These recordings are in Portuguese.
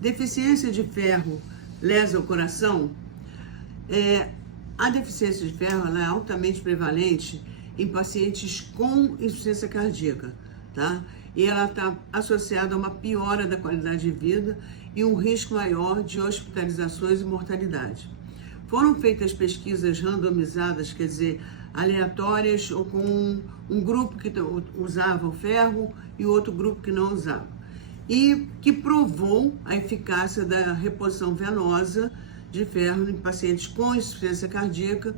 Deficiência de ferro lesa o coração? A deficiência de ferro ela é altamente prevalente em pacientes com insuficiência cardíaca, tá? E ela está associada a uma piora da qualidade de vida e um risco maior de hospitalizações e mortalidade. Foram feitas pesquisas randomizadas, quer dizer, aleatórias, ou com um grupo que usava o ferro e outro grupo que não usava, e que provou a eficácia da reposição venosa de ferro em pacientes com insuficiência cardíaca,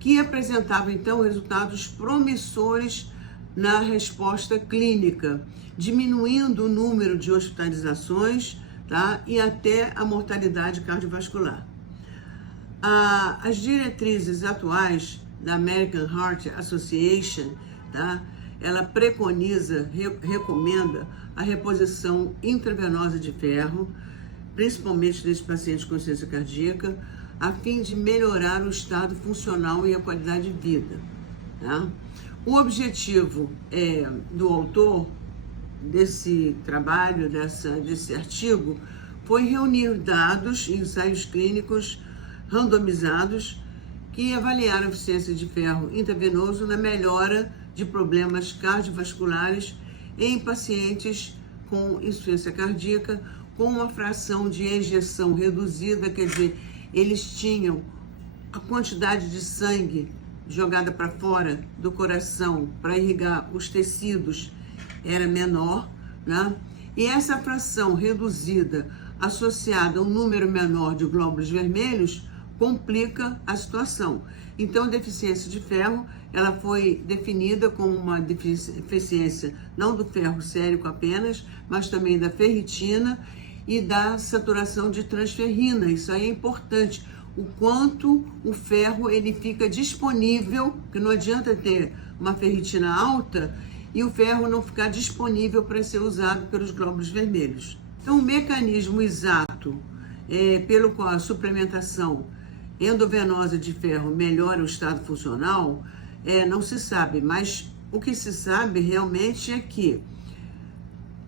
que apresentavam então resultados promissores na resposta clínica, diminuindo o número de hospitalizações, tá? E até a mortalidade cardiovascular. As diretrizes atuais da American Heart Association, tá? Ela preconiza, recomenda a reposição intravenosa de ferro, principalmente nesses pacientes com insuficiência cardíaca, a fim de melhorar o estado funcional e a qualidade de vida, tá? O objetivo do autor desse trabalho, desse artigo, foi reunir dados e ensaios clínicos randomizados que avaliaram a eficiência de ferro intravenoso na melhora de problemas cardiovasculares em pacientes com insuficiência cardíaca, com uma fração de ejeção reduzida, quer dizer, eles tinham a quantidade de sangue jogada para fora do coração para irrigar os tecidos era menor, né? E essa fração reduzida, associada a um número menor de glóbulos vermelhos, complica a situação. Então, a deficiência de ferro, ela foi definida como uma deficiência não do ferro sérico apenas, mas também da ferritina e da saturação de transferrina. Isso aí é importante, o quanto o ferro ele fica disponível, porque não adianta ter uma ferritina alta e o ferro não ficar disponível para ser usado pelos glóbulos vermelhos. Então, o mecanismo exato pelo qual a suplementação endovenosa de ferro melhora o estado funcional, não se sabe, mas o que se sabe realmente é que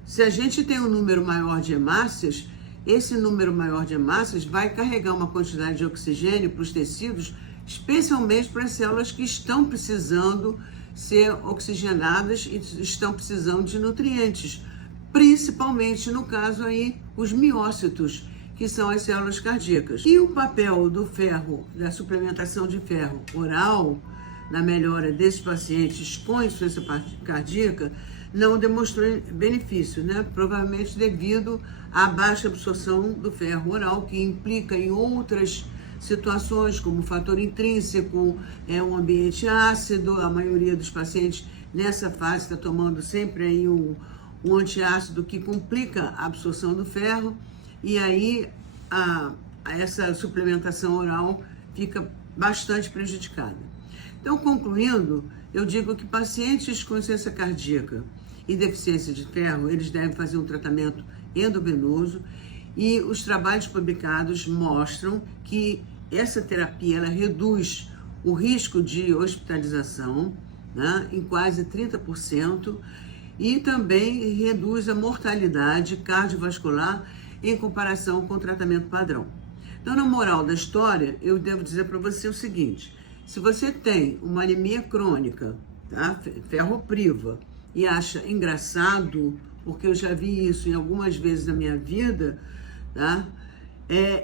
se a gente tem um número maior de hemácias, esse número maior de hemácias vai carregar uma quantidade de oxigênio para os tecidos, especialmente para as células que estão precisando ser oxigenadas e estão precisando de nutrientes, principalmente, no caso aí, os miócitos, que são as células cardíacas. E o papel do ferro, da suplementação de ferro oral, na melhora desses pacientes com insuficiência cardíaca, não demonstrou benefício, né? Provavelmente devido à baixa absorção do ferro oral, que implica em outras situações, como fator intrínseco, um ambiente ácido. A maioria dos pacientes nessa fase está tomando sempre aí um antiácido que complica a absorção do ferro, e aí essa suplementação oral fica bastante prejudicada. Então, concluindo, eu digo que pacientes com insuficiência cardíaca e deficiência de ferro, eles devem fazer um tratamento endovenoso, e os trabalhos publicados mostram que essa terapia ela reduz o risco de hospitalização, né, em quase 30%, e também reduz a mortalidade cardiovascular em comparação com o tratamento padrão. Então, na moral da história, eu devo dizer para você o seguinte: se você tem uma anemia crônica, tá, ferropriva, e acha engraçado, porque eu já vi isso em algumas vezes na minha vida, tá,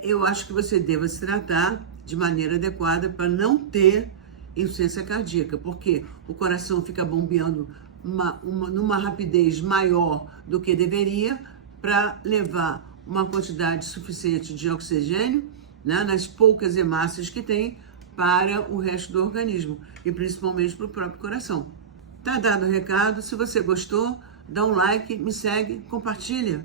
eu acho que você deva se tratar de maneira adequada para não ter insuficiência cardíaca, porque o coração fica bombeando numa rapidez maior do que deveria para levar uma quantidade suficiente de oxigênio, né, nas poucas hemácias que tem para o resto do organismo e principalmente para o próprio coração. Tá dado o recado. Se você gostou, dá um like, me segue, compartilha.